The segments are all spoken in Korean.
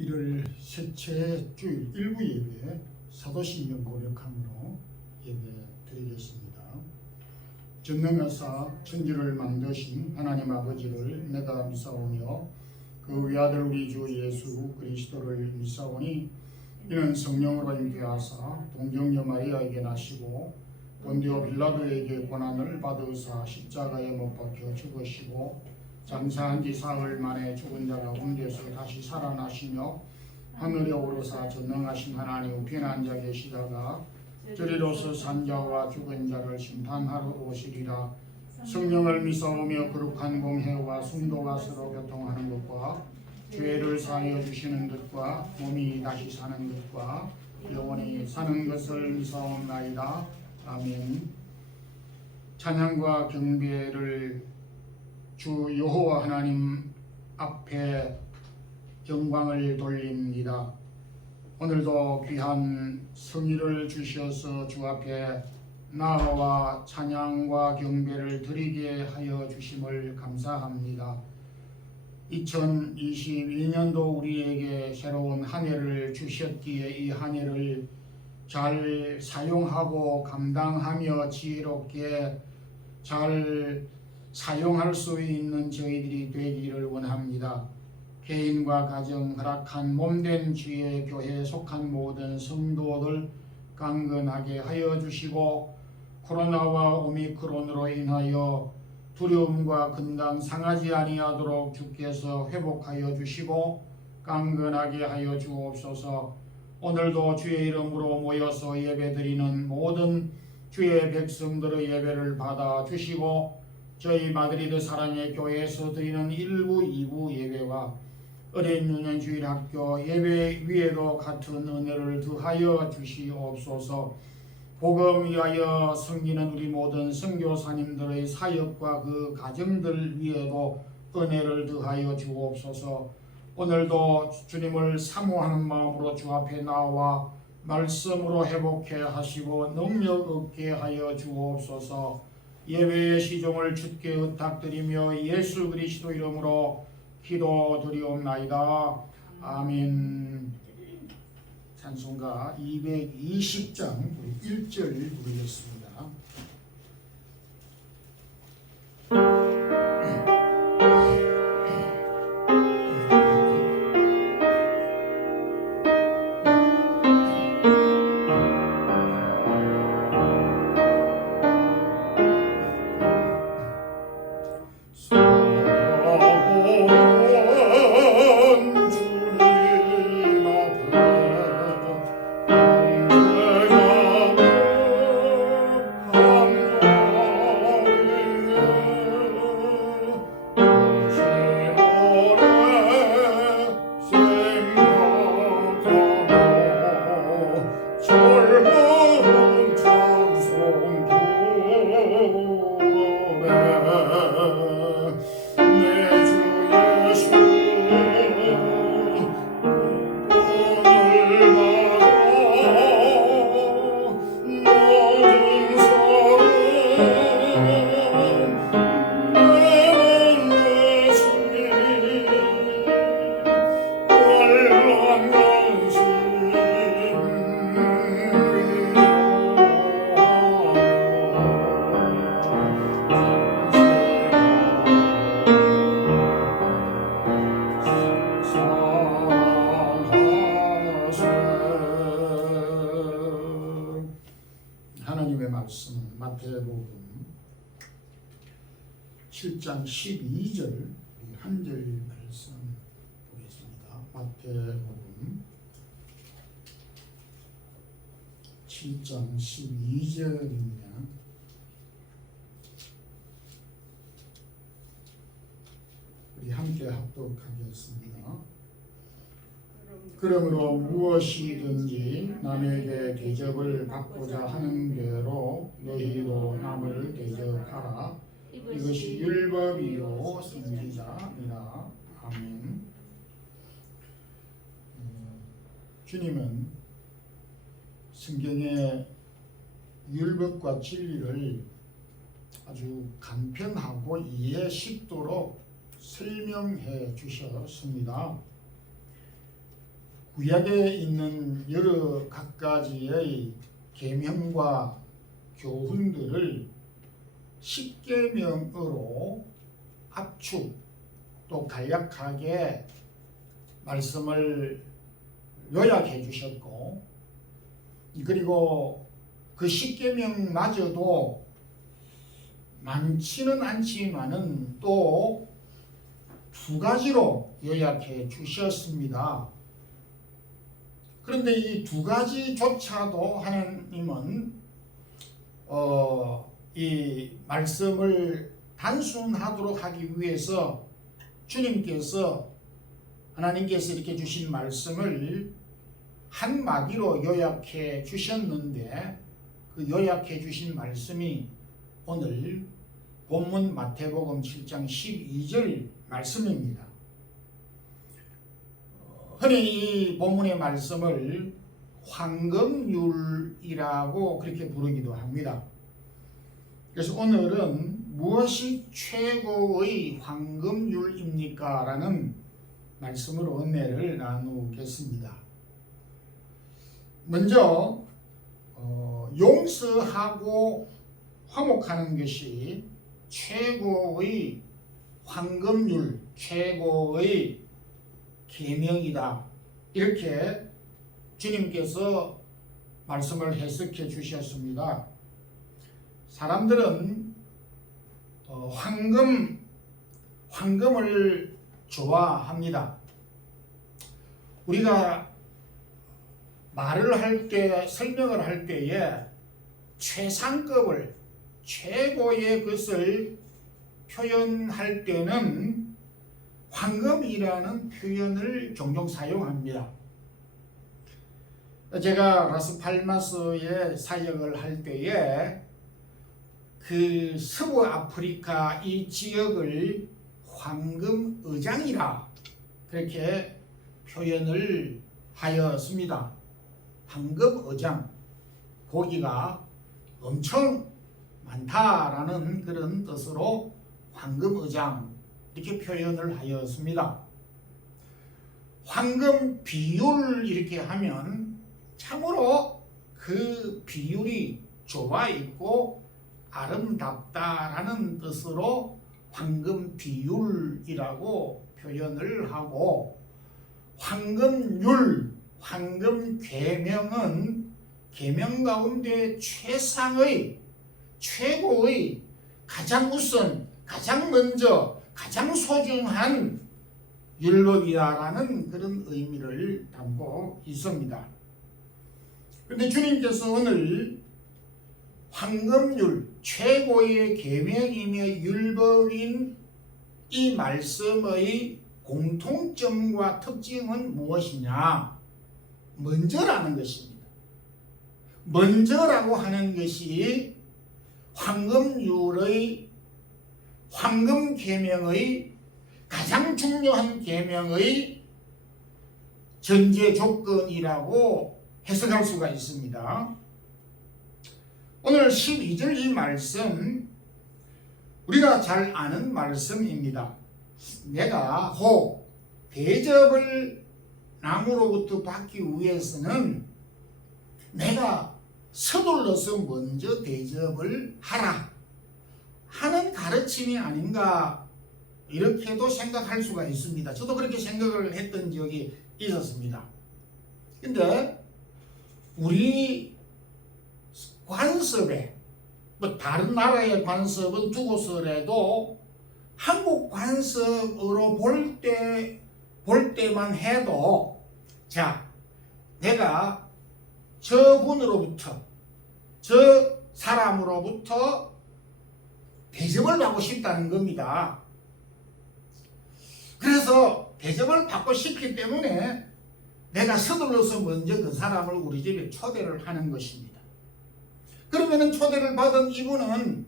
1월 셋째 주일 일부 예배 사도신경 고백함으로 예배 드리겠습니다. 전능하사 천지를 만드신 하나님 아버지를 내가 믿사오며 그 외아들 우리 주 예수 그리스도를 믿사오니 이는 성령으로 잉태하사 동정녀 마리아에게 나시고 본디오 빌라도에게 고난을 받으사 십자가에 못 박혀 죽으시고 장사한 지 사흘 만에 죽은 자 가운데서 다시 살아나시며 하늘에 오르사 전능하신 하나님 우편에 앉아 계시다가 저리로서 산 자와 죽은 자를 심판하러 오시리라. 성령을 믿사오며 거룩한 공회와 순도가 서로 교통하는 것과 죄를 사하여 주시는 것과 몸이 다시 사는 것과 영원히 사는 것을 믿사옵나이다. 아멘. 찬양과 경배를 주 여호와 하나님 앞에 영광을 돌립니다. 오늘도 귀한 성의를 주셔서 주 앞에 나와 찬양과 경배를 드리게 하여 주심을 감사합니다. 2022년도 우리에게 새로운 한 해를 주셨기에 이 한 해를 잘 사용하고 감당하며 지혜롭게 잘 사용할 수 있는 저희들이 되기를 원합니다. 개인과 가정, 허락한 몸된 주의 교회에 속한 모든 성도들 강건하게 하여 주시고 코로나와 오미크론으로 인하여 두려움과 근당 상하지 아니하도록 주께서 회복하여 주시고 강건하게 하여 주옵소서. 오늘도 주의 이름으로 모여서 예배드리는 모든 주의 백성들의 예배를 받아 주시고 저희 마드리드 사랑의 교회에서 드리는 1부, 2부 예배와 어린 유년 주일학교 예배 위에도 같은 은혜를 더하여 주시옵소서. 복음 위하여 섬기는 우리 모든 선교사님들의 사역과 그 가정들 위에도 은혜를 더하여 주옵소서. 오늘도 주님을 사모하는 마음으로 주 앞에 나와 말씀으로 회복해 하시고 능력 얻게 하여 주옵소서. 예배의 시종을 주께 의탁드리며 예수 그리스도 이름으로 기도드리옵나이다. 아멘. 찬송가 220장 1절 부르겠습니다. 하나님의 말씀 마태복음 7장 12절 한 절 말씀 보겠습니다. 마태복음 7장 12절입니다. 우리 함께 합독하겠습니다. 그러므로 무엇이든지 남에게 대접을 받고자 하는 대로 너희도 남을 대접하라. 이것이 율법이요 선지자니라. 아멘. 주님은 성경의 율법과 진리를 아주 간편하고 이해 쉽도록 설명해 주셨습니다. 구약에 있는 여러 갖가지의 계명과 교훈들을 십계명으로 압축 또 간략하게 말씀을 요약해 주셨고, 그리고 그 십계명마저도 많지는 않지만은 또 두 가지로 요약해 주셨습니다. 그런데 이 두 가지조차도 하나님은 이 말씀을 단순하도록 하기 위해서 하나님께서 이렇게 주신 말씀을 한마디로 요약해 주셨는데, 그 요약해 주신 말씀이 오늘 본문 마태복음 7장 12절 말씀입니다. 흔히 이 본문의 말씀을 황금률이라고 그렇게 부르기도 합니다. 그래서 오늘은 무엇이 최고의 황금률입니까? 라는 말씀으로 은혜를 나누겠습니다. 먼저 용서하고 화목하는 것이 최고의 황금률, 최고의 계명이다, 이렇게 주님께서 말씀을 해석해 주셨습니다. 사람들은 황금을 좋아합니다. 우리가 말을 할 때, 설명을 할 때에 최상급을, 최고의 것을 표현할 때는 황금이라는 표현을 종종 사용합니다. 제가 라스팔마스에 사역을 할 때에 그 서부 아프리카 이 지역을 황금의장이라 그렇게 표현을 하였습니다. 황금의장, 고기가 엄청 많다라는 그런 뜻으로 황금의장 이렇게 표현을 하였습니다. 황금 비율 이렇게 하면 참으로 그 비율이 좋아 있고 아름답다라는 뜻으로 황금 비율이라고 표현을 하고, 황금률, 황금 계명은 계명 가운데 최상의, 최고의, 가장 우선, 가장 먼저, 가장 소중한 율법이다라는 그런 의미를 담고 있습니다. 그런데 주님께서 오늘 황금률, 최고의 계명이며 율법인 이 말씀의 공통점과 특징은 무엇이냐? 먼저라는 것입니다. 먼저라고 하는 것이 황금률의, 황금 계명의 가장 중요한 계명의 전제 조건이라고 해석할 수가 있습니다. 오늘 12절 이 말씀 우리가 잘 아는 말씀입니다. 내가 혹 대접을 남으로부터 받기 위해서는 내가 서둘러서 먼저 대접을 하라 하는 가르침이 아닌가, 이렇게도 생각할 수가 있습니다. 저도 그렇게 생각을 했던 적이 있었습니다. 근데 우리 관습에, 다른 나라의 관습은 두고서라도 한국 관습으로 볼 때만 해도, 자, 내가 저분으로부터, 저 사람으로부터 대접을 받고 싶다는 겁니다. 그래서 대접을 받고 싶기 때문에 내가 서둘러서 먼저 그 사람을 우리 집에 초대를 하는 것입니다. 그러면은 초대를 받은 이분은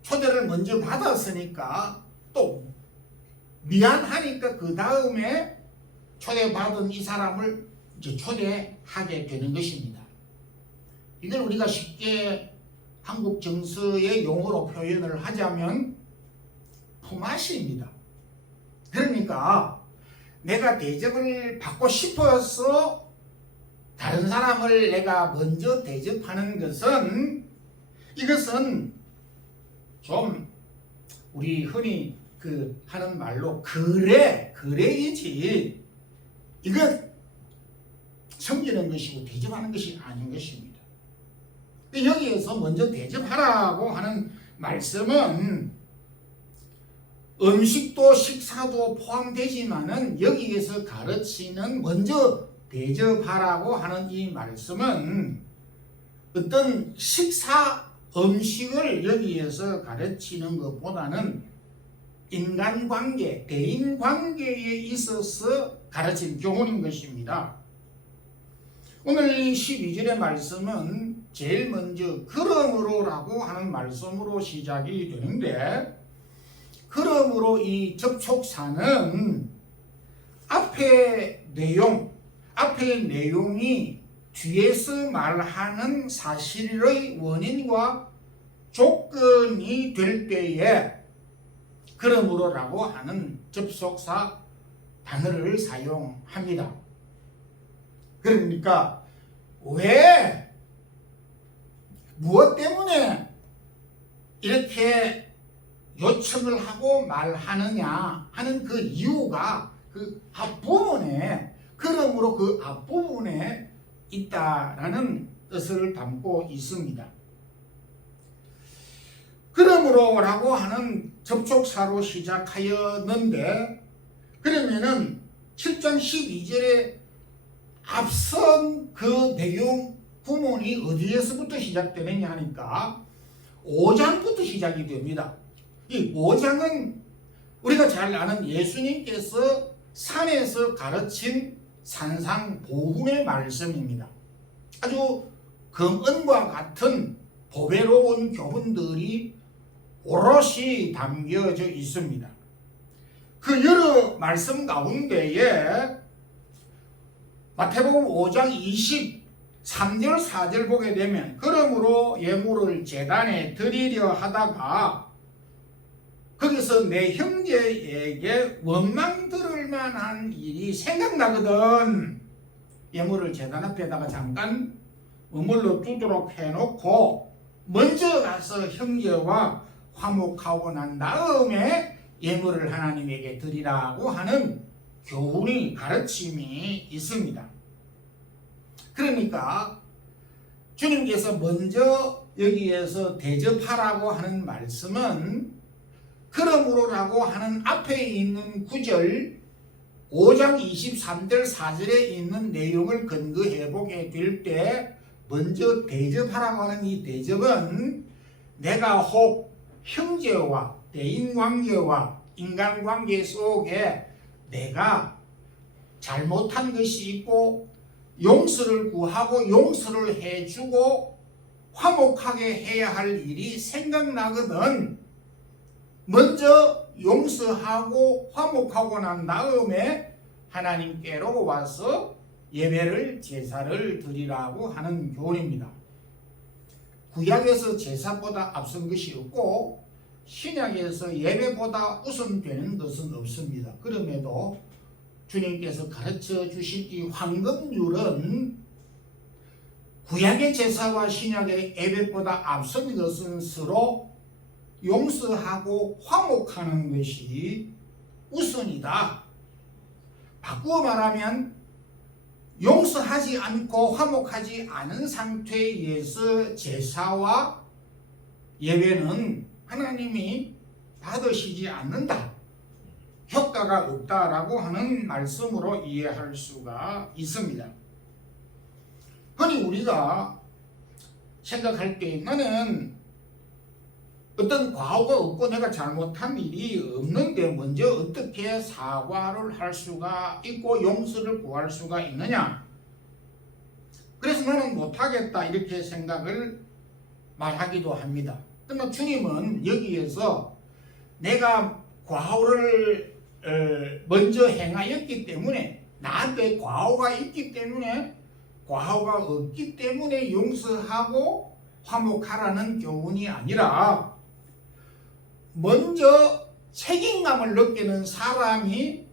초대를 먼저 받았으니까 또 미안하니까 그 다음에 초대받은 이 사람을 이제 초대하게 되는 것입니다. 이걸 우리가 쉽게 한국 정서의 용어로 표현을 하자면 품앗이입니다. 그러니까 내가 대접을 받고 싶어서 다른 사람을 내가 먼저 대접하는 것은 이것은 좀 우리 흔히 하는 말로 거래이지 이거 섬기는 것이고 대접하는 것이 아닌 것입니다. 여기에서 먼저 대접하라고 하는 말씀은 음식도 식사도 포함되지만은 여기에서 가르치는 먼저 대접하라고 하는 이 말씀은 어떤 식사 음식을 여기에서 가르치는 것보다는 인간관계, 대인관계에 있어서 가르친 교훈인 것입니다. 오늘 이 12절의 말씀은 제일 먼저 그러므로라고 하는 말씀으로 시작이 되는데 그러므로 이 접촉사는 앞의 내용이 뒤에서 말하는 사실의 원인과 조건이 될 때에 그러므로라고 하는 접속사 단어를 사용합니다. 그러니까 왜 무엇 때문에 이렇게 요청을 하고 말하느냐 하는 그 이유가 그 앞부분에 그러므로 그 앞부분에 있다라는 뜻을 담고 있습니다. 그러므로라고 하는 접촉사로 시작하였는데 그러면은 7장 12절에 앞선 그 배경 부문이 어디에서부터 시작되느냐 하니까 5장부터 시작이 됩니다. 이 5장은 우리가 잘 아는 예수님께서 산에서 가르친 산상보훈의 말씀입니다. 아주 금은과 같은 보배로운 교훈들이 오롯이 담겨져 있습니다. 그 여러 말씀 가운데에 마태복음 5장 23절 4절 보게 되면 그러므로 예물을 제단에 드리려 하다가 거기서 내 형제에게 원망 들을 만한 일이 생각나거든. 예물을 제단 앞에다가 잠깐 머물러 두도록 해놓고 먼저 가서 형제와 화목하고 난 다음에 예물을 하나님에게 드리라고 하는 교훈이 가르침이 있습니다. 그러니까 주님께서 먼저 여기에서 대접하라고 하는 말씀은 그러므로라고 하는 앞에 있는 구절 5장 23절 4절에 있는 내용을 근거해 보게 될 때 먼저 대접하라고 하는 이 대접은 내가 혹 형제와 대인관계와 인간관계 속에 내가 잘못한 것이 있고 용서를 구하고 용서를 해주고 화목하게 해야 할 일이 생각나거든. 먼저 용서하고 화목하고 난 다음에 하나님께로 와서 예배를 제사를 드리라고 하는 교훈입니다. 구약에서 제사보다 앞선 것이 없고 신약에서 예배보다 우선되는 것은 없습니다. 그럼에도 주님께서 가르쳐 주신 이 황금률은 구약의 제사와 신약의 예배보다 앞선 것은 서로 용서하고 화목하는 것이 우선이다. 바꾸어 말하면 용서하지 않고 화목하지 않은 상태에서 제사와 예배는 하나님이 받으시지 않는다. 효과가 없다라고 하는 말씀으로 이해할 수가 있습니다. 흔히 우리가 생각할 때 나는 어떤 과오가 없고 내가 잘못한 일이 없는데 먼저 어떻게 사과를 할 수가 있고 용서를 구할 수가 있느냐. 그래서 나는 못하겠다 이렇게 생각을 말하기도 합니다. 그러나 주님은 여기에서 내가 과오를 먼저 행하였기 때문에 나한테 과오가 있기 때문에 과오가 없기 때문에 용서하고 화목하라는 교훈이 아니라 먼저 책임감을 느끼는 사람이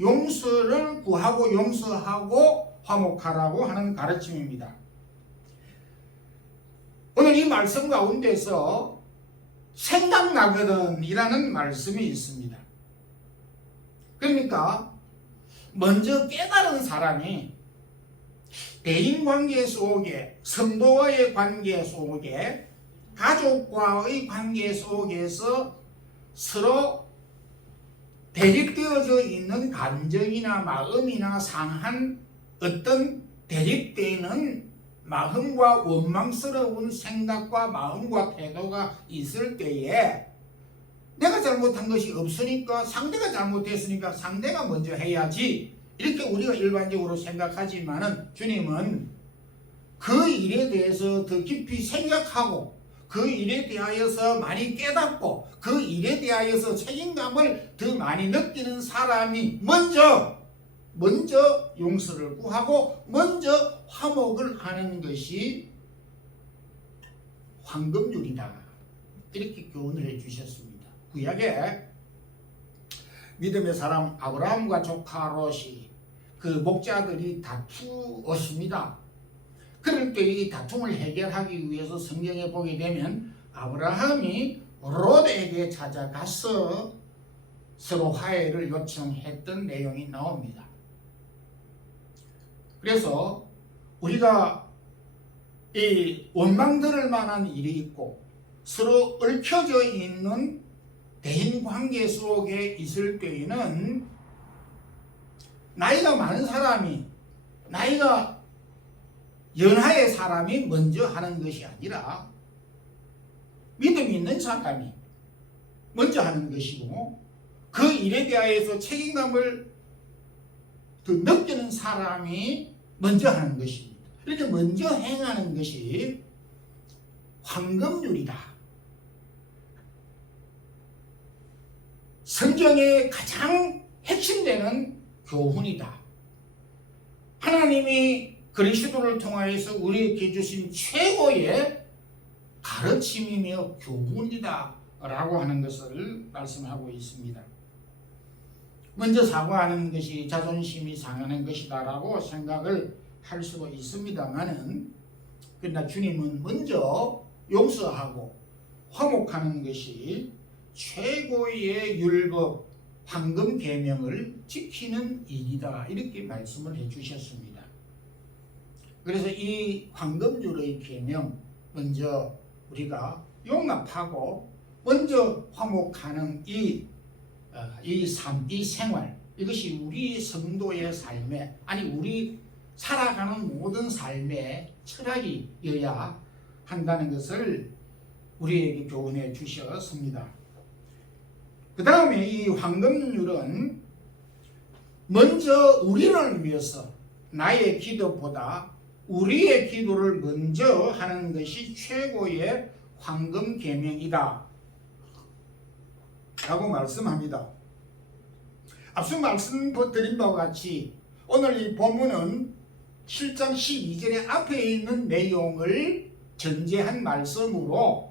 용서를 구하고 용서하고 화목하라고 하는 가르침입니다. 오늘 이 말씀 가운데서 생각나거든 이라는 말씀이 있습니다. 그러니까 먼저 깨달은 사람이 대인관계 속에, 성도와의 관계 속에, 가족과의 관계 속에서 서로 대립되어져 있는 감정이나 마음이나 상한 어떤 대립되는 마음과 원망스러운 생각과 마음과 태도가 있을 때에 내가 잘못한 것이 없으니까 상대가 잘못했으니까 상대가 먼저 해야지 이렇게 우리가 일반적으로 생각하지만은 주님은 그 일에 대해서 더 깊이 생각하고 그 일에 대하여서 많이 깨닫고 그 일에 대하여서 책임감을 더 많이 느끼는 사람이 먼저 용서를 구하고 먼저 화목을 하는 것이 황금률이다. 이렇게 교훈을 해주셨습니다. 구약에 믿음의 사람 아브라함과 조카 롯이 그 목자들이 다투었습니다. 그럴 때 이 다툼을 해결하기 위해서 성경에 보게 되면 아브라함이 롯에게 찾아가서 서로 화해를 요청했던 내용이 나옵니다. 그래서 우리가 이 원망들을 만한 일이 있고 서로 얽혀져 있는 대인관계 속에 있을 때에는 나이가 많은 사람이, 나이가 연하의 사람이 먼저 하는 것이 아니라 믿음이 있는 사람이 먼저 하는 것이고 그 일에 대하여서 책임감을 더 느끼는 사람이 먼저 하는 것입니다. 이렇게 먼저 행하는 것이 황금률이다. 성경의 가장 핵심되는 교훈이다. 하나님이 그리스도를 통하여서 우리에게 주신 최고의 가르침이며 교훈이다 라고 하는 것을 말씀하고 있습니다. 먼저 사과하는 것이 자존심이 상하는 것이다 라고 생각을 할 수도 있습니다만은 그러나 주님은 먼저 용서하고 화목하는 것이 최고의 율법 황금 계명을 지키는 일이다 이렇게 말씀을 해주셨습니다. 그래서 이 황금률의 계명 먼저 우리가 용납하고 먼저 화목하는 이 생활 이것이 우리 성도의 삶에 아니 우리 살아가는 모든 삶의 철학이어야 한다는 것을 우리에게 교훈해 주셨습니다. 그 다음에 이 황금률은 먼저 우리를 위해서 나의 기도보다 우리의 기도를 먼저 하는 것이 최고의 황금 계명이다 라고 말씀합니다. 앞서 말씀드린 바와 같이 오늘 이 본문은 7장 12절의 앞에 있는 내용을 전제한 말씀으로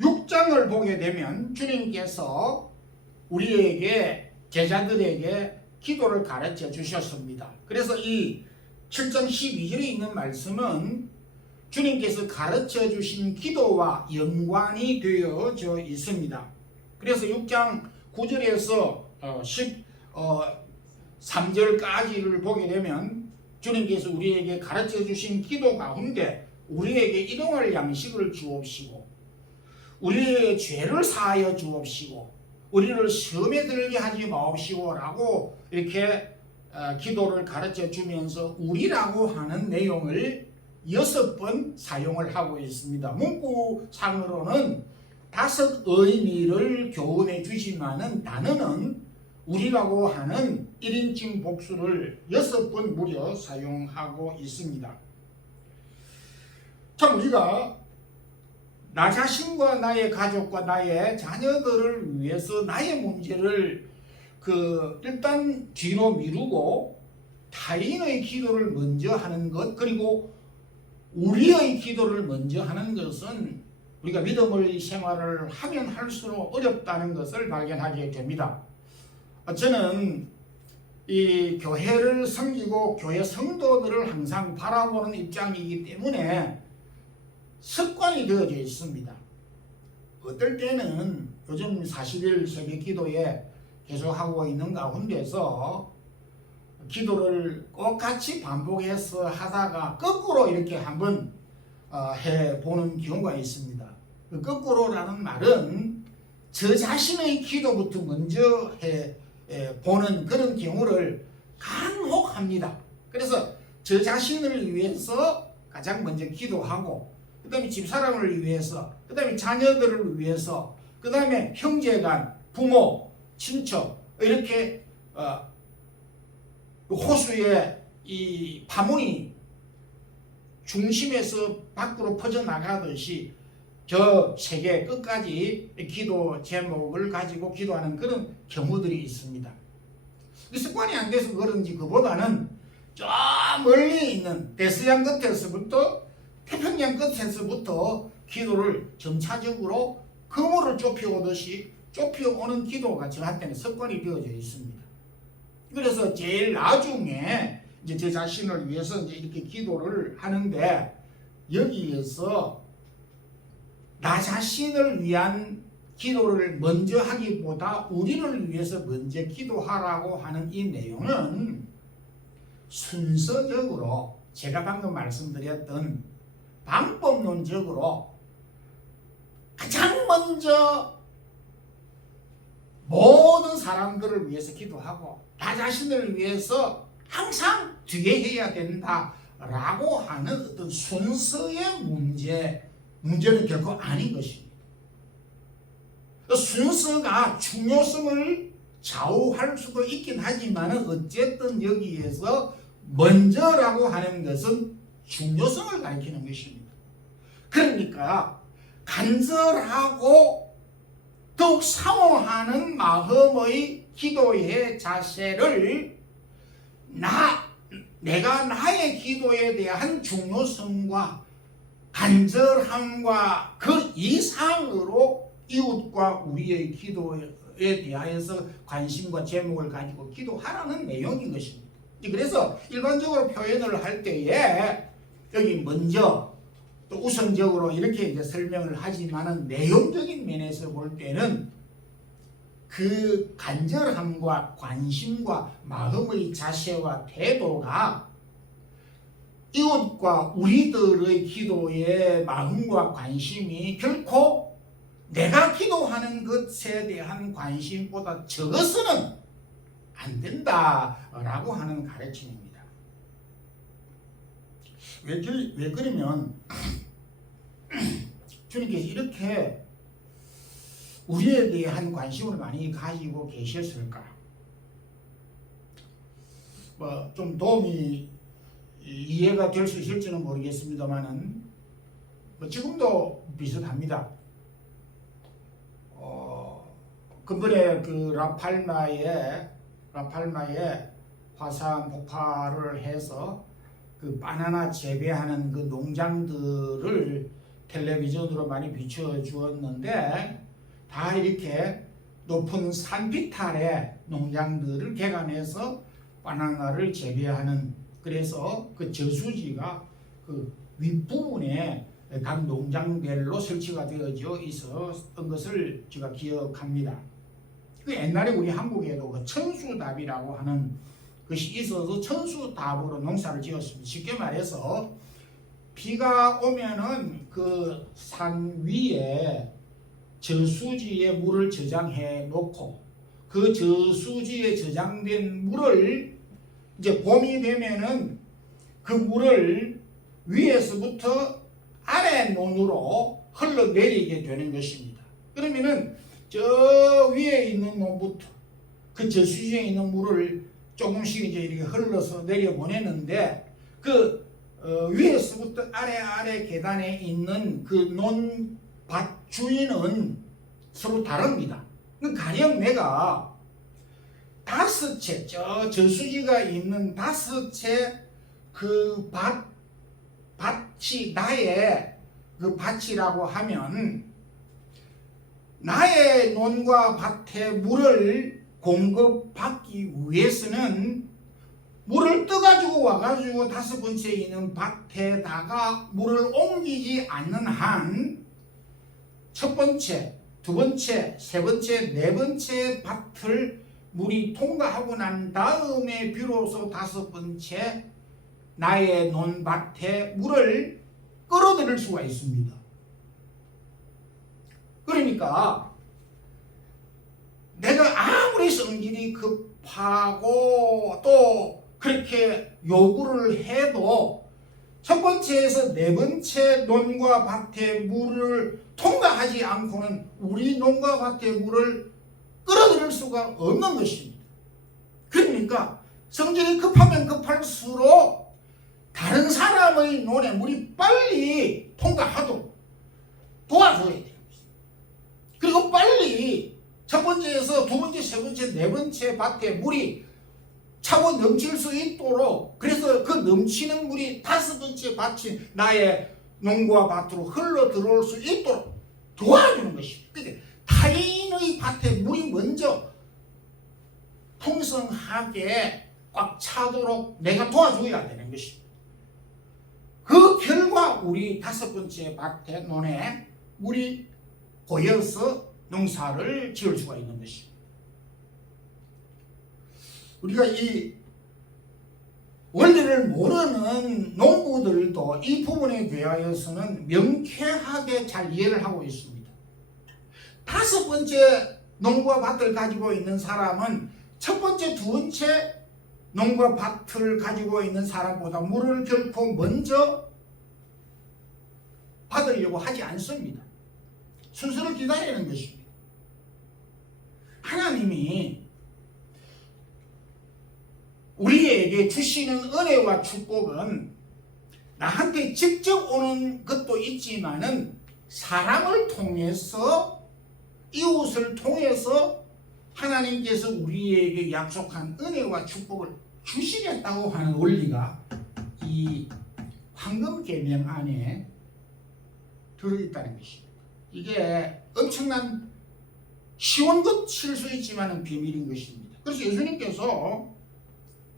6장을 보게 되면 주님께서 우리에게 제자들에게 기도를 가르쳐 주셨습니다. 그래서 이 7장 12절에 있는 말씀은 주님께서 가르쳐 주신 기도와 연관이 되어져 있습니다. 그래서 6장 9절에서 13절까지를 보게 되면 주님께서 우리에게 가르쳐 주신 기도 가운데 우리에게 일용할 양식을 주옵시고 우리의 죄를 사하여 주옵시고 우리를 시험에 들게 하지 마옵시고 라고 이렇게 기도를 가르쳐 주면서 우리라고 하는 내용을 6번 사용을 하고 있습니다. 문구상으로는 5 의미를 교훈해 주지만은 단어는 우리라고 하는 1인칭 복수를 6번 무려 사용하고 있습니다. 참 우리가 나 자신과 나의 가족과 나의 자녀들을 위해서 나의 문제를 일단 뒤로 미루고 타인의 기도를 먼저 하는 것 그리고 우리의 기도를 먼저 하는 것은 우리가 믿음의 생활을 하면 할수록 어렵다는 것을 발견하게 됩니다. 저는 이 교회를 섬기고 교회 성도들을 항상 바라보는 입장이기 때문에 습관이 되어져 있습니다. 어떨 때는 요즘 40일 새벽 기도에 계속하고 있는 가운데서 기도를 똑같이 반복해서 하다가 거꾸로 이렇게 한번 해보는 경우가 있습니다. 그 거꾸로라는 말은 저 자신의 기도부터 먼저 보는 그런 경우를 간혹 합니다. 그래서 저 자신을 위해서 가장 먼저 기도하고, 그 다음에 집사람을 위해서, 그 다음에 자녀들을 위해서, 그 다음에 형제간, 부모, 친척, 이렇게 호수의 이 파문이 중심에서 밖으로 퍼져나가듯이 저 세계 끝까지 기도 제목을 가지고 기도하는 그런 경우들이 있습니다. 습관이 안 돼서 그런지 그보다는 저 멀리 있는 대서양 끝에서부터 태평양 끝에서부터 기도를 점차적으로 그물을 좁혀오듯이 좁혀오는 기도가 저한테는 습관이 되어져 있습니다. 그래서 제일 나중에 이제 제 자신을 위해서 이제 이렇게 기도를 하는데, 여기에서 나 자신을 위한 기도를 먼저 하기보다 우리를 위해서 먼저 기도하라고 하는 이 내용은 순서적으로 제가 방금 말씀드렸던 방법론적으로 가장 먼저 모든 사람들을 위해서 기도하고 나 자신을 위해서 항상 뒤에 해야 된다라고 하는 어떤 순서의 문제는 결코 아닌 것입니다. 순서가 중요성을 좌우할 수도 있긴 하지만 어쨌든 여기에서 먼저라고 하는 것은 중요성을 가리키는 것입니다. 그러니까 간절하고 더욱 사모하는 마음의 기도의 자세를 내가 나의 기도에 대한 중요성과 간절함과 그 이상으로 이웃과 우리의 기도에 대하여서 관심과 제목을 가지고 기도하라는 내용인 것입니다. 그래서 일반적으로 표현을 할 때에 여기 먼저 또 우선적으로 이렇게 이제 설명을 하지만은 내용적인 면에서 볼 때는 그 간절함과 관심과 마음의 자세와 태도가 이웃과 우리들의 기도의 마음과 관심이 결코 내가 기도하는 것에 대한 관심보다 적어서는 안 된다라고 하는 가르침입니다. 왜 그러면 주님께서 이렇게 우리에 대한 관심을 많이 가지고 계셨을까? 좀 도움이 이해가 될 수 있을지는 모르겠습니다만은 지금도 비슷합니다. 근본에 그 라팔마에 화산 폭발을 해서 그 바나나 재배하는 그 농장들을 텔레비전으로 많이 비춰 주었는데, 다 이렇게 높은 산비탈의 농장들을 개간해서 바나나를 재배하는, 그래서 그 저수지가 그 윗부분에 각 농장별로 설치가 되어져 있었던 것을 제가 기억합니다. 그 옛날에 우리 한국에도 그 천수답이라고 하는 것이 있어서 천수답으로 농사를 지었습니다. 쉽게 말해서 비가 오면은 그 산 위에 저수지에 물을 저장해 놓고 그 저수지에 저장된 물을 이제 봄이 되면은 그 물을 위에서부터 아래 논으로 흘러내리게 되는 것입니다. 그러면은 저 위에 있는 논부터 그 저수지에 있는 물을 조금씩 이제 이렇게 흘러서 내려보내는데, 그 위에서부터 아래 계단에 있는 그 논밭 주인은 서로 다릅니다. 가령 내가 5채, 저수지가 있는 5채 그 밭이 나의 그 밭이라고 하면, 나의 논과 밭에 물을 공급받기 위해서는 물을 떠가지고 와가지고 다섯 번째 있는 밭에다가 물을 옮기지 않는 한 첫 번째, 두 번째, 세 번째, 네 번째 밭을 물이 통과하고 난 다음에 비로소 다섯 번째 나의 논밭에 물을 끌어들일 수가 있습니다. 그러니까 내가 아무리 성질이 급하고 또 그렇게 요구를 해도 첫 번째에서 네 번째 논과 밭에 물을 통과하지 않고는 우리 논과 밭에 물을 끌어들일 수가 없는 것입니다. 그러니까 성질이 급하면 급할수록 다른 사람의 논에 물이 빨리 통과하도록 도와줘야 돼요. 그리고 빨리 첫 번째에서 두 번째, 세 번째, 네 번째 밭에 물이 차고 넘칠 수 있도록, 그래서 그 넘치는 물이 다섯 번째 밭인 나의 농과 밭으로 흘러 들어올 수 있도록 도와주는 것입니다. 그러니까 타인의 밭에 물이 먼저 풍성하게 꽉 차도록 내가 도와줘야 되는 것입니다. 그 결과 우리 다섯 번째 밭에 논에 물이 고여서 농사를 지을 수가 있는 것입니다. 우리가 이 원리를 모르는 농부들도 이 부분에 대하여서는 명쾌하게 잘 이해를 하고 있습니다. 다섯 번째 농과 밭을 가지고 있는 사람은 첫 번째, 두 번째 농과 밭을 가지고 있는 사람보다 물을 결코 먼저 받으려고 하지 않습니다. 순서를 기다리는 것입니다. 하나님이 우리에게 주시는 은혜와 축복은 나한테 직접 오는 것도 있지만은 사람을 통해서, 이웃을 통해서 하나님께서 우리에게 약속한 은혜와 축복을 주시겠다고 하는 원리가 이 황금 계명 안에 들어있다는 것입니다. 이게 엄청난 쉬운 것일 수 있지만은 비밀인 것입니다. 그래서 예수님께서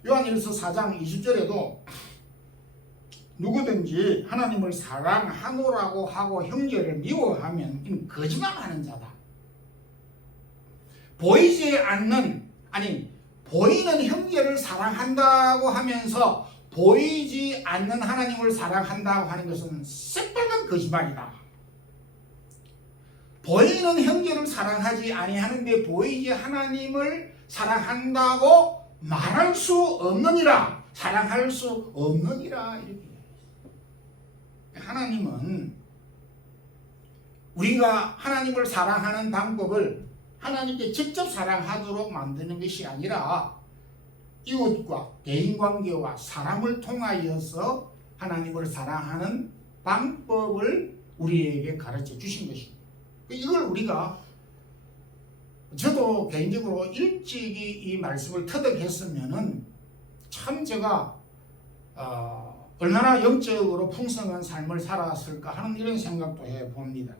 요한일서 4장 20절에도 누구든지 하나님을 사랑하노라고 하고 형제를 미워하면 이는 거짓말하는 자다. 보이지 않는, 아니 보이는 형제를 사랑한다고 하면서 보이지 않는 하나님을 사랑한다고 하는 것은 새빨간 거짓말이다. 보이는 형제를 사랑하지 아니하는데 보이지 하나님을 사랑한다고 말할 수 없느니라, 사랑할 수 없느니라, 이렇게. 하나님은 우리가 하나님을 사랑하는 방법을 하나님께 직접 사랑하도록 만드는 것이 아니라 이웃과 대인관계와 사람을 통하여서 하나님을 사랑하는 방법을 우리에게 가르쳐 주신 것입니다. 이걸 우리가, 저도 개인적으로 일찍이 이 말씀을 터득했으면은 참 제가 얼마나 영적으로 풍성한 삶을 살았을까 하는 이런 생각도 해봅니다.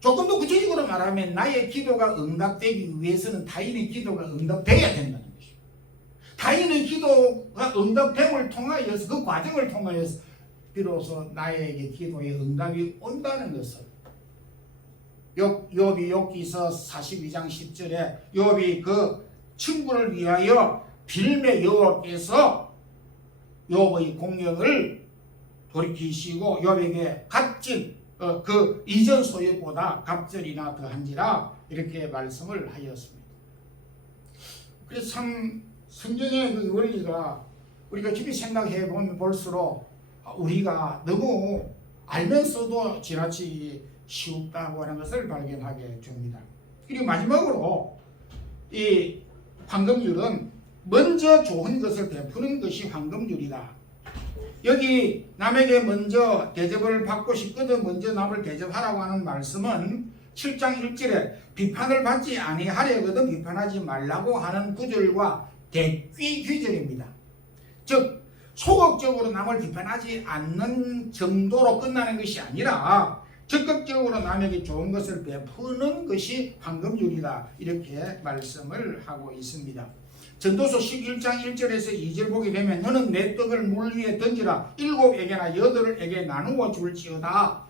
조금 더 구체적으로 말하면 나의 기도가 응답되기 위해서는 타인의 기도가 응답돼야 된다는 것입니다. 타인의 기도가 응답됨을 통하여서, 그 과정을 통하여서 비로소 나에게 기도의 응답이 온다는 것을, 욥이 욥기서 42장 10절에 욥이 그 친구를 위하여 빌매 여호와께서 욥의 공경을 돌이키시고 욥에게 값진 그 이전 소유보다 갑절이나 더한지라 이렇게 말씀을 하였습니다. 그래서 참 성경의 그 원리가 우리가 깊이 생각해 보면 볼수록 우리가 너무 알면서도 지나치기 쉽다고 하는 것을 발견하게 됩니다. 그리고 마지막으로 이 황금률은 먼저 좋은 것을 베푸는 것이 황금률이다. 여기 남에게 먼저 대접을 받고 싶거든 먼저 남을 대접하라고 하는 말씀은 7장 1절에 비판을 받지 아니하려거든 비판하지 말라고 하는 구절과 대귀 규절입니다. 즉 소극적으로 남을 비판하지 않는 정도로 끝나는 것이 아니라 적극적으로 남에게 좋은 것을 베푸는 것이 황금률이다. 이렇게 말씀을 하고 있습니다. 전도서 11장 1절에서 2절 보게 되면 너는 내 떡을 물 위에 던지라 7에게나 8에게 나누어 줄지어다.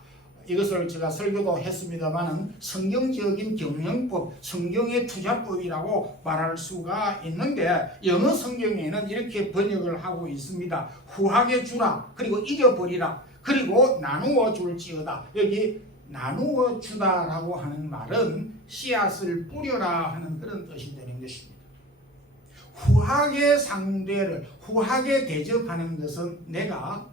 이것을 제가 설교도 했습니다만은 성경적인 경영법, 성경의 투자법이라고 말할 수가 있는데 영어 성경에는 이렇게 번역을 하고 있습니다. 후하게 주라, 그리고 잊어버리라, 그리고 나누어 줄지어다. 여기 나누어 주다라고 하는 말은 씨앗을 뿌려라 하는 그런 뜻이 되는 것입니다. 후하게 상대를, 후하게 대접하는 것은 내가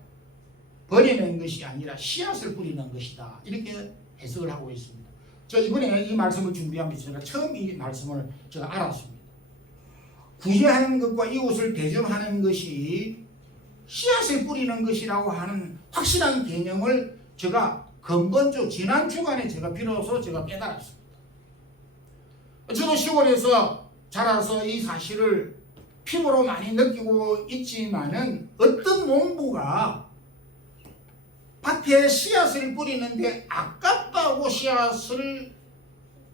버리는 것이 아니라 씨앗을 뿌리는 것이다. 이렇게 해석을 하고 있습니다. 저 이번에 이 말씀을 준비하면서 제가 처음 이 말씀을 제가 알았습니다. 구제하는 것과 이웃을 대접하는 것이 씨앗을 뿌리는 것이라고 하는 확실한 개념을 제가 근본적으로 지난 주간에 제가 비로소 제가 깨달았습니다. 저도 시골에서 자라서 이 사실을 피부로 많이 느끼고 있지만은 어떤 농부가 밭에 씨앗을 뿌리는데 아깝다고 씨앗을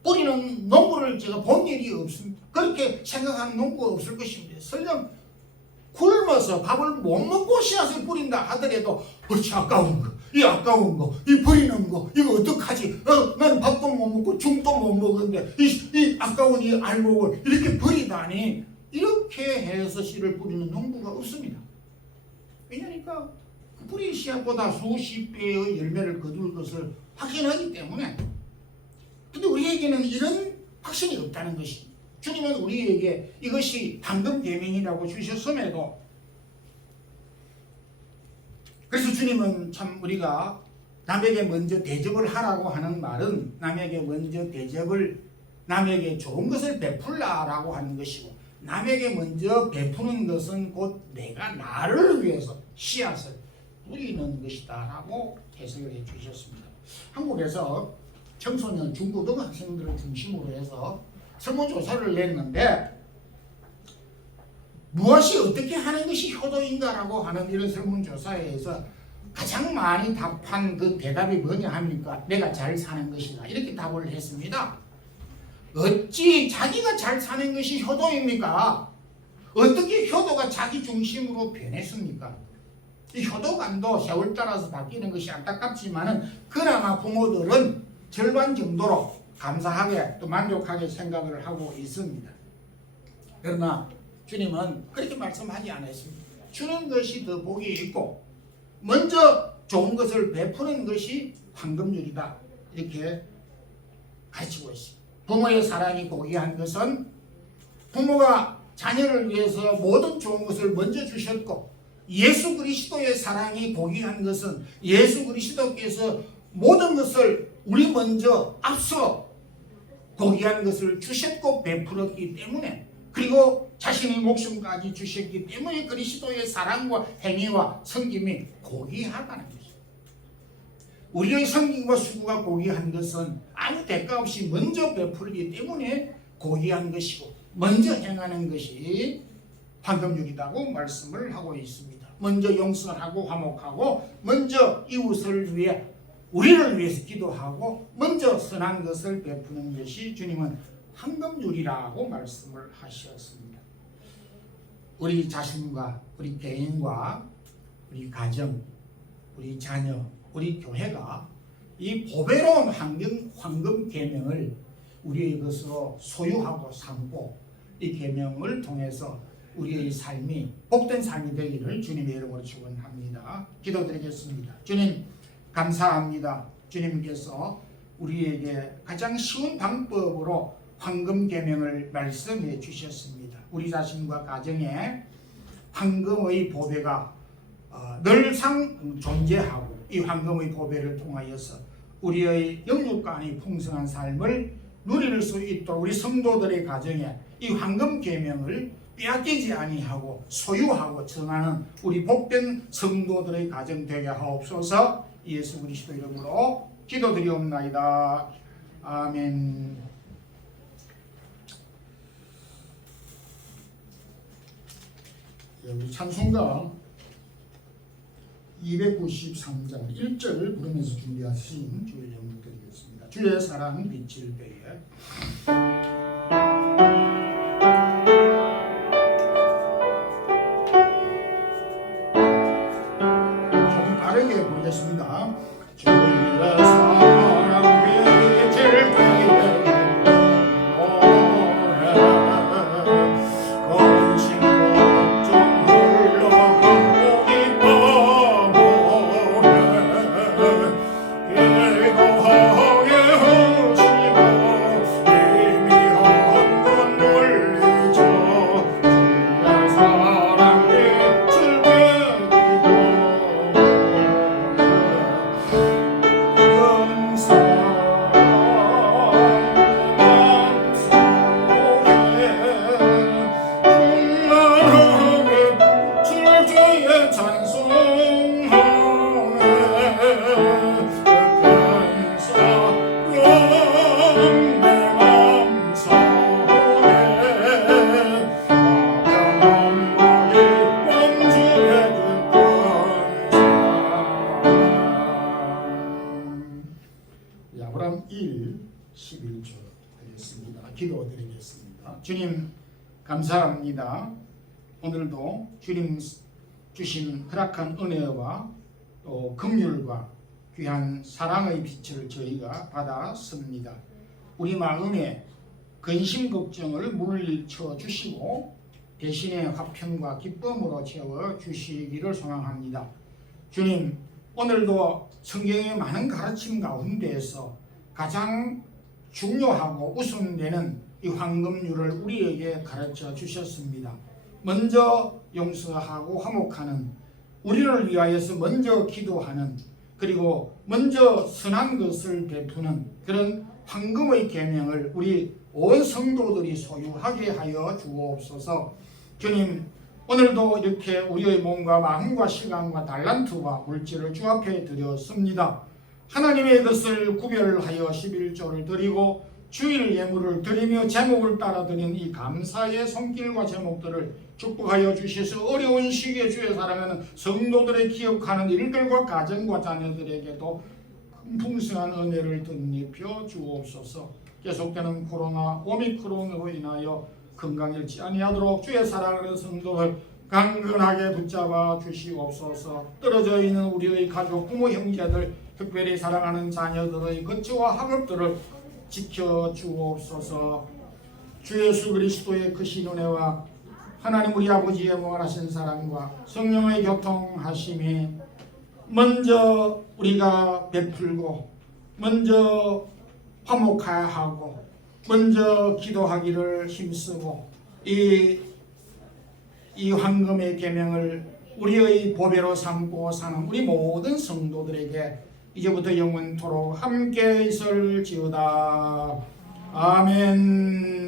뿌리는 농부를 제가 본 일이 없습니다. 그렇게 생각하는 농부가 없을 것입니다. 설령 굶어서 밥을 못 먹고 씨앗을 뿌린다 하더라도 어찌 아까운 거, 이 아까운 거, 이 버리는 거, 이거 어떡하지? 나는 밥도 못 먹고 죽도 못 먹었는데 이 아까운 이 알곡을 이렇게 버리다니, 이렇게 해서 씨를 뿌리는 농부가 없습니다. 왜냐니까 뿌리 씨앗보다 수십 배의 열매를 거둘 것을 확신하기 때문에. 근데 우리에게는 이런 확신이 없다는 것이, 주님은 우리에게 이것이 황금 계명이라고 주셨음에도, 그래서 주님은 참 우리가 남에게 먼저 대접을 하라고 하는 말은 남에게 먼저 대접을, 남에게 좋은 것을 베풀라라고 하는 것이고, 남에게 먼저 베푸는 것은 곧 내가 나를 위해서 씨앗을 뿌리는 것이다 라고 해석을 해 주셨습니다. 한국에서 청소년 중고등학생들을 중심으로 해서 설문조사를 냈는데 무엇이 어떻게 하는 것이 효도인가라고 하는 이런 설문조사에서 가장 많이 답한 그 대답이 뭐냐 합니까? 내가 잘 사는 것이다. 이렇게 답을 했습니다. 어찌 자기가 잘 사는 것이 효도입니까? 어떻게 효도가 자기 중심으로 변했습니까? 이 효도관도 세월 따라서 바뀌는 것이 안타깝지만은 그나마 부모들은 절반 정도로 감사하게 또 만족하게 생각을 하고 있습니다. 그러나 주님은 그렇게 말씀하지 않았습니다. 주는 것이 더 복이 있고 먼저 좋은 것을 베푸는 것이 황금률이다. 이렇게 가르치고 있습니다. 부모의 사랑이 고귀한 것은 부모가 자녀를 위해서 모든 좋은 것을 먼저 주셨고, 예수 그리스도의 사랑이 고귀한 것은 예수 그리스도께서 모든 것을 우리 먼저 앞서 고귀한 것을 주셨고 베풀었기 때문에, 그리고 자신의 목숨까지 주셨기 때문에 그리스도의 사랑과 행위와 섬김이 고귀하다는 것입니다. 우리의 섬김과 수고가 고귀한 것은 아무 대가 없이 먼저 베풀기 때문에 고귀한 것이고, 먼저 행하는 것이 황금률이라고 말씀을 하고 있습니다. 먼저 용서하고 화목하고, 먼저 이웃을 위해, 우리를 위해서 기도하고, 먼저 선한 것을 베푸는 것이 주님은 황금률이라고 말씀을 하셨습니다. 우리 자신과 우리 개인과 우리 가정, 우리 자녀, 우리 교회가 이 보배로운 황금 계명을 우리의 것으로 소유하고 삼고, 이 계명을 통해서 우리의 삶이 복된 삶이 되기를 주님의 이름으로 축원합니다. 기도드리겠습니다. 주님 감사합니다. 주님께서 우리에게 가장 쉬운 방법으로 황금 계명을 말씀해 주셨습니다. 우리 자신과 가정에 황금의 보배가 늘상 존재하고, 이 황금의 보배를 통하여서 우리의 영육간의 풍성한 삶을 누릴 수 있도록 우리 성도들의 가정에 이 황금 계명을 빼앗기지 아니하고 소유하고 정하는 우리 복된 성도들의 가정 되게 하옵소서. 예수 그리스도 이름으로 기도드리옵나이다. 아멘. 우리 찬송가 293장 1절 부르면서 준비하신 주일 영문 드리겠습니다. 주의 사랑 비칠 때에. 좀 빠르게 부르겠습니다. 주의 사랑 비칠 때에 야고람 1, 11절 되겠습니다. 기도드리겠습니다. 주님 감사합니다. 오늘도 주님 주신 허락한 은혜와 또 긍휼과 귀한 사랑의 빛을 저희가 받았습니다. 우리 마음에 근심 걱정을 물리쳐 주시고 대신에 화평과 기쁨으로 채워 주시기를 소망합니다. 주님, 오늘도 성경의 많은 가르침 가운데에서 가장 중요하고 우선되는 이 황금률을 우리에게 가르쳐 주셨습니다. 먼저 용서하고 화목하는, 우리를 위하여서 먼저 기도하는, 그리고 먼저 선한 것을 베푸는 그런 황금의 계명을 우리 온 성도들이 소유하게 하여 주옵소서. 주님, 오늘도 이렇게 우리의 몸과 마음과 시간과 달란트와 물질을 주 앞에 드렸습니다. 하나님의 것을 구별하여 11조를 드리고 주일 예물을 드리며 제목을 따라 드린 이 감사의 손길과 제목들을 축복하여 주셔서 어려운 시기에 주의 사랑하는 성도들의 기억하는 일들과 가정과 자녀들에게도 풍성한 은혜를 덧입혀 주옵소서. 계속되는 코로나 오미크론으로 인하여 건강일지 아니하도록 주의 사랑하는 성도를 강건하게 붙잡아 주시옵소서. 떨어져 있는 우리의 가족, 부모, 형제들, 특별히 사랑하는 자녀들의 거처와 학업들을 지켜 주옵소서. 주 예수 그리스도의 크신 은혜와 하나님 우리 아버지의 무한하신 사랑과 성령의 교통하심이 먼저 우리가 베풀고 먼저 화목하고 먼저 기도하기를 힘쓰고 이 황금의 계명을 우리의 보배로 삼고 사는 우리 모든 성도들에게 이제부터 영원토록 함께 있을지어다. 아멘.